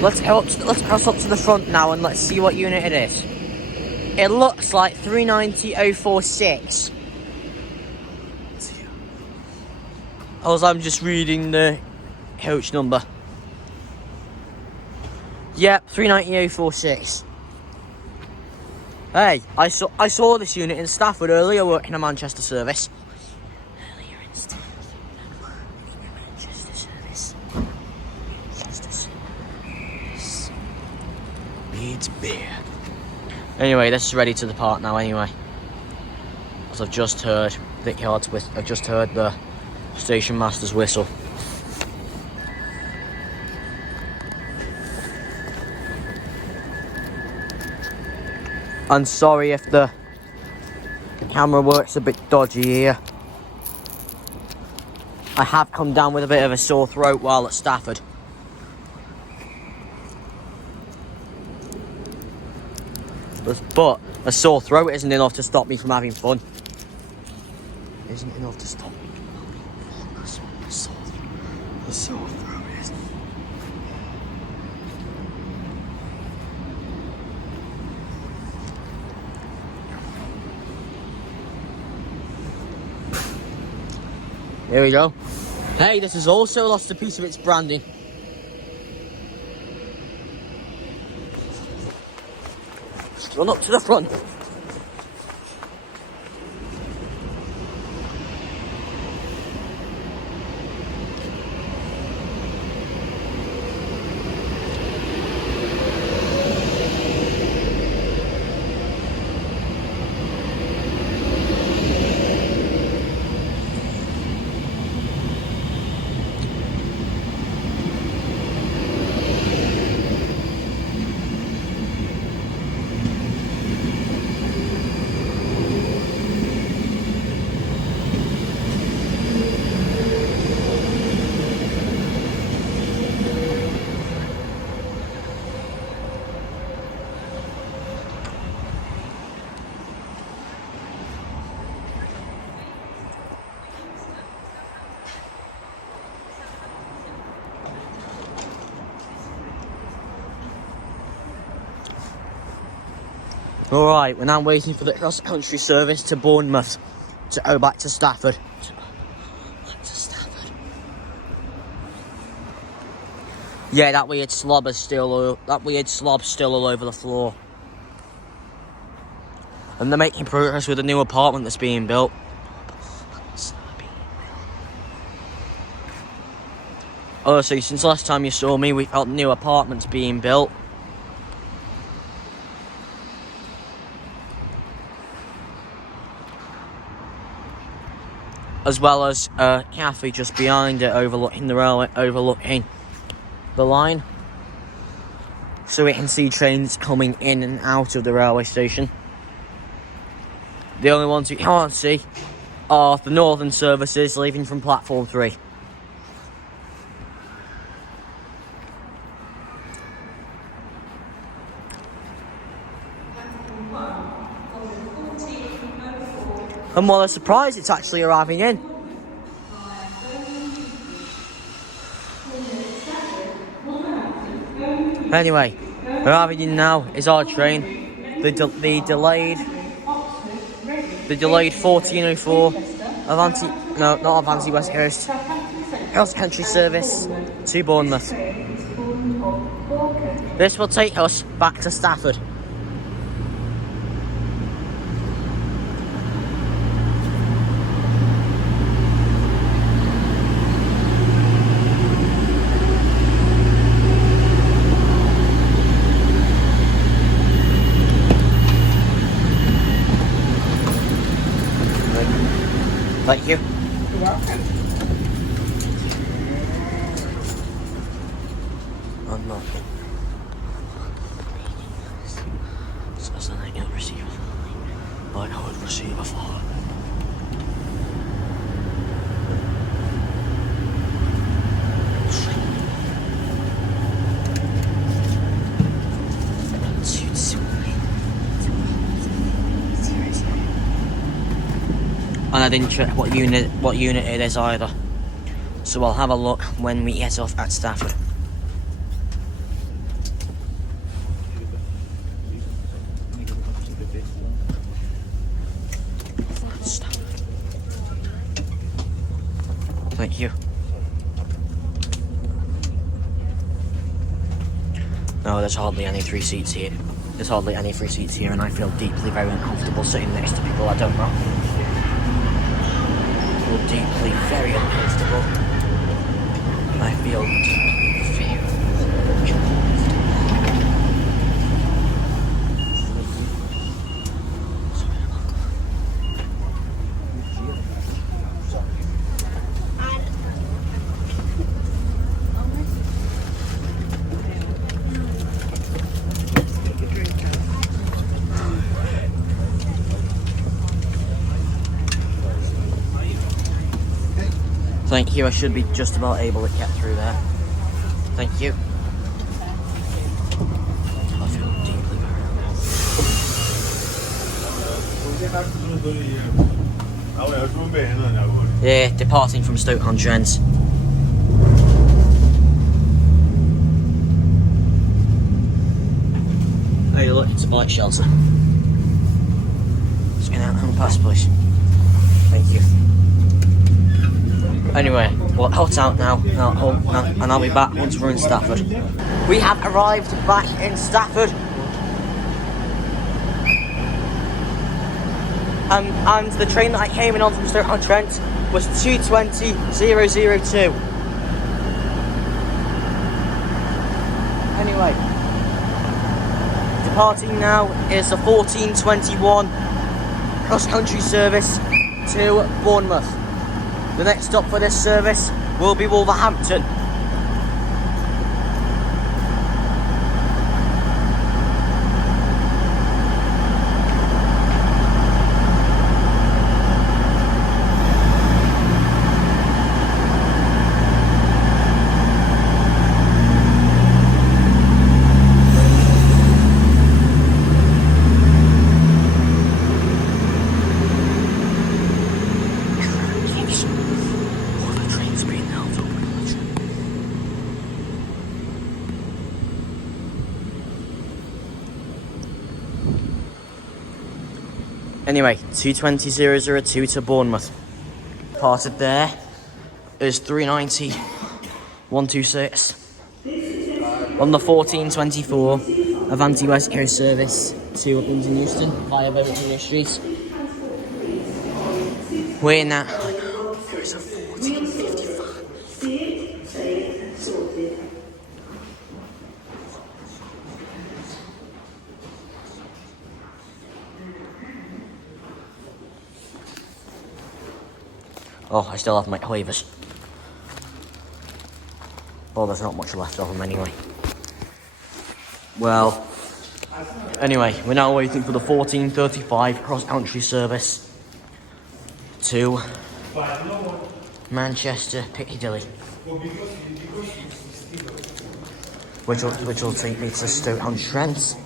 Let's cross up to the front now and let's see what unit it is. It looks like 390046. As I'm just reading the coach number. Yep, 390046. Hey, I saw this unit in Stafford earlier working a Manchester service. Needs beer. Anyway, this is ready to depart now anyway. As I've just heard I've just heard the station master's whistle. I'm sorry if the camera works a bit dodgy here. I have come down with a bit of a sore throat while at Stafford. But a sore throat isn't enough to stop me from having fun. Isn't enough to stop me. A sore throat isn't. Here we go. Hey, this has also lost a piece of its branding. Just run up to the front. Alright, we're now waiting for the cross-country service to Bournemouth to go back to Stafford. Yeah, that weird slob still all over the floor. And they're making progress with a new apartment that's being built. Oh, so since last time you saw me, we've got new apartments being built. As well as a cafe just behind it, overlooking the railway, overlooking the line, so we can see trains coming in and out of the railway station. The only ones we can't see are the northern services leaving from platform 3. And what a surprise, it's actually arriving in. Anyway, arriving in now is our train. The delayed 1404 not Avanti West Coast cross-country service to Bournemouth. This will take us back to Stafford. Thank you. You're welcome. I'm not. Says that I can receive a fine, but I would receive a fine. I didn't check what unit it is either. So I'll have a look when we get off at Stafford. Thank you. No, there's hardly any 3 seats here. There's hardly any 3 seats here, and I feel deeply very uncomfortable sitting next to people I don't know. I feel deeply very uncomfortable. I feel very Thank you, I should be just about able to get through there. Thank you. I feel deeply very. Yeah, departing from Stoke-on-Trent. Hey look, it's a bike shelter. Just get out and pass, please. Thank you. Anyway, we'll hot out now, and I'll be back once we're in Stafford. We have arrived back in Stafford. And the train that I came in on from Stoke-on-Trent was 2:20:002. Anyway, departing now is the 14:21 cross-country service to Bournemouth. The next stop for this service will be Wolverhampton. Anyway, 2:20:002 to Bournemouth. Parted there is 390:126 on the 14:24 Avanti West Coast service to Uplands and Euston via Birmingham Street. We're now. There is a 14:55. Oh, I still have my quavers. Oh, there's not much left of them anyway. Well, anyway, we're now waiting for the 14:35 cross-country service to Manchester Piccadilly, which will take me to Stoke-on-Trent.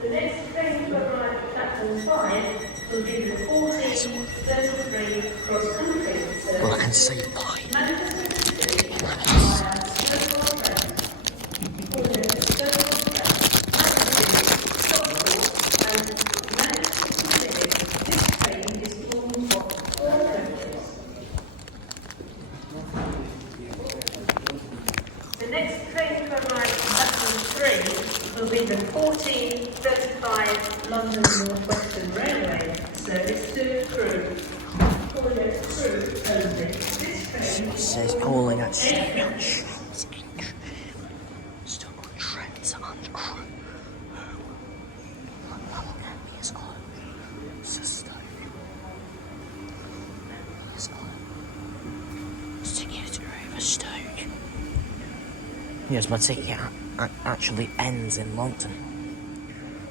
The next train to arrive at platform 5 will be the 14:33 cross-country service. Well, I can say bye. The next train to arrive at platform 3 will be the 14:35 London North Western Railway service to Crewe. Calling at Crewe only. This train It says calling at Stoke-on-Trent and Crewe. Yes, my ticket actually ends in London,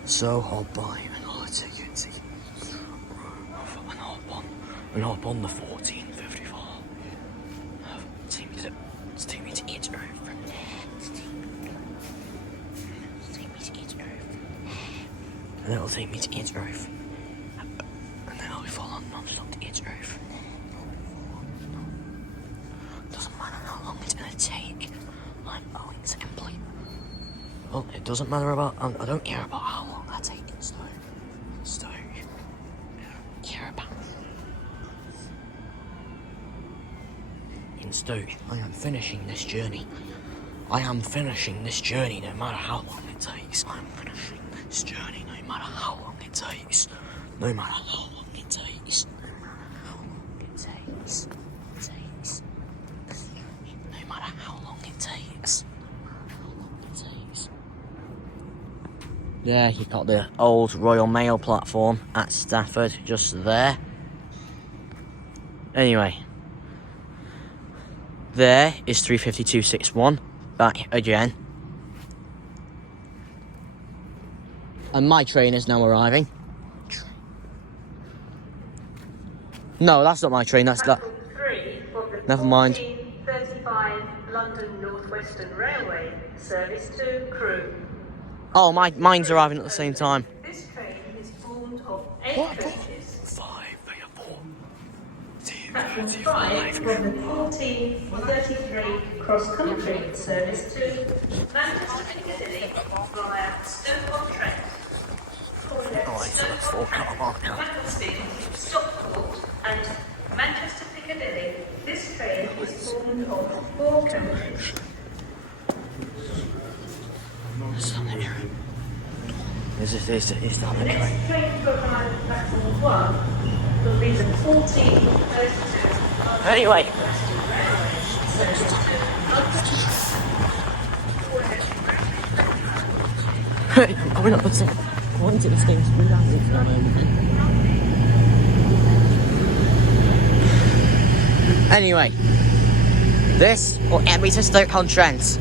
so I'll buy another ticket and hop on the 14:55. Take me to Heathrow from there. And it'll take me to Heathrow doesn't matter about. I don't care about how long that takes. So I don't care about. In Stoke, I am finishing this journey. I am finishing this journey no matter how long it takes. I'm finishing this journey no matter how long it takes. No matter how long it takes. No matter how long it takes. No matter how long it takes. There, you've got the old Royal Mail platform at Stafford, just there. Anyway, there is 35261, back again. And my train is now arriving. No, that's not my train, that's that. Never mind. 1435 London North Western Railway, service to Crewe. Oh, mine's arriving at the same time. This train is formed of 8 coaches. 5, Platform 5 from the 1433 cross-country service to Manchester Piccadilly via Stoke-on-Trent. Stoke-on-Trent, Macclesfield, Stockport and Manchester Piccadilly. This train is formed of 4 coaches. Is that The the train? next train to arrive at platform 1 will be the 1432. Anyway. I'm coming up with some. I wanted this game to be that for a moment. Anyway, this will get me to Stoke-on-Trent.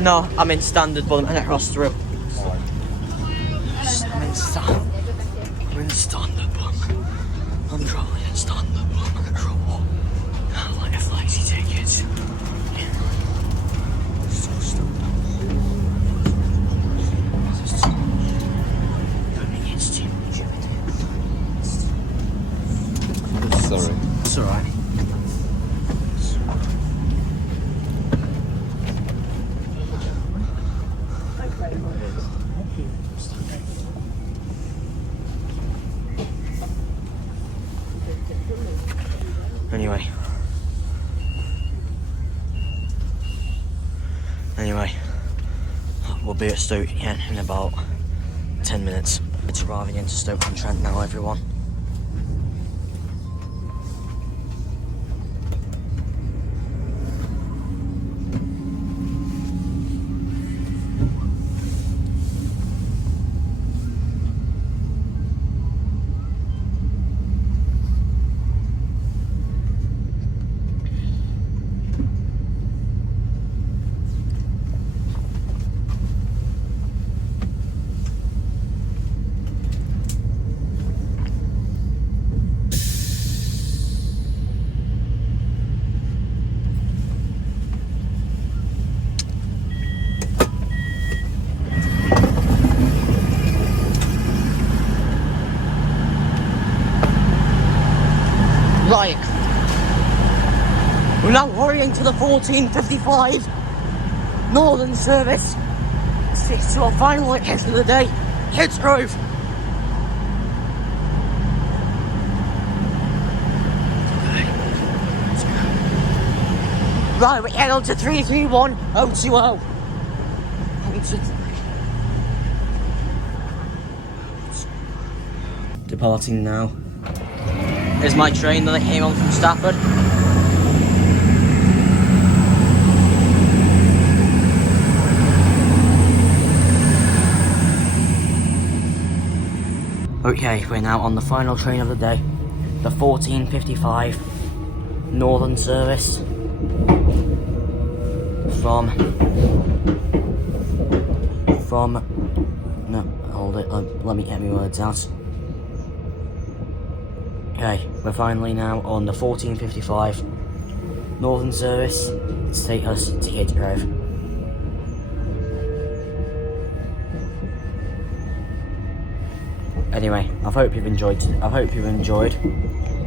No, I'm in standard, but I'm heading across through. I'm in standard, but I'm travelling in standard, but I'm in trouble. I like a flexi ticket. So standard. It's too much. Sorry. It's alright. Anyway, we'll be at Stoke again in about 10 minutes. It's arriving into Stoke-on-Trent now, everyone. Right, we're now hurrying to the 14:55 Northern service. It's to our final location of the day, Kidsgrove. Right, we're heading on to 331020. Departing now. There's my train that I came on from Stafford. Okay, we're now on the final train of the day, the 14:55 Northern service from no, hold it, let me get my words out. Okay, we're finally now on the 14:55 Northern service to take us to Kidsgrove. Anyway, I hope you've enjoyed.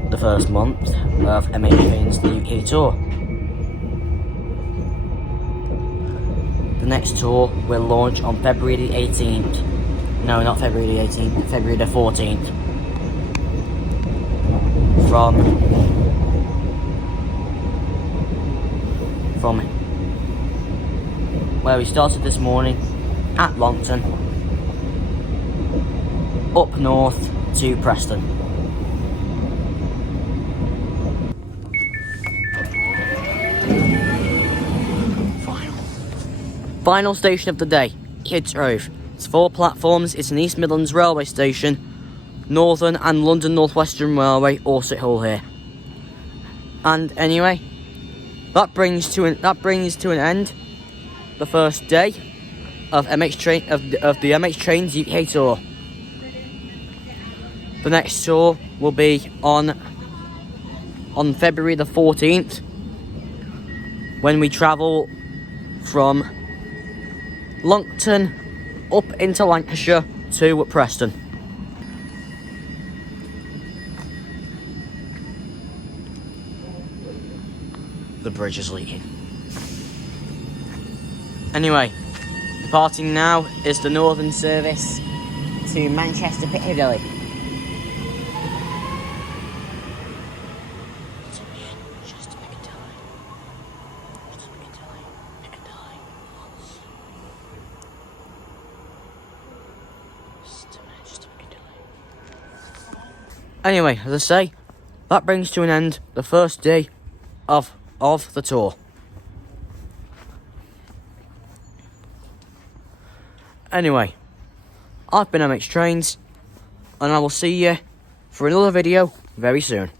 the first month of MH Trains the UK tour. The next tour will launch on February the 18th. No, not February the 18th, February the 14th. From where we started this morning at Longton, up north to Preston. Final station of the day, Kidsgrove. It's 4 platforms, it's an East Midlands railway station, Northern and London North Western Railway also at Hull here. And anyway, that brings to an end the first day of the MH Trains UK tour. The next tour will be on February the 14th, when we travel from Longton up into Lancashire to Preston. The bridge is leaking. Anyway, departing now is the Northern service to Manchester Piccadilly. Anyway, as I say, that brings to an end the first day of the tour. Anyway, I've been MH Trains, and I will see you for another video very soon.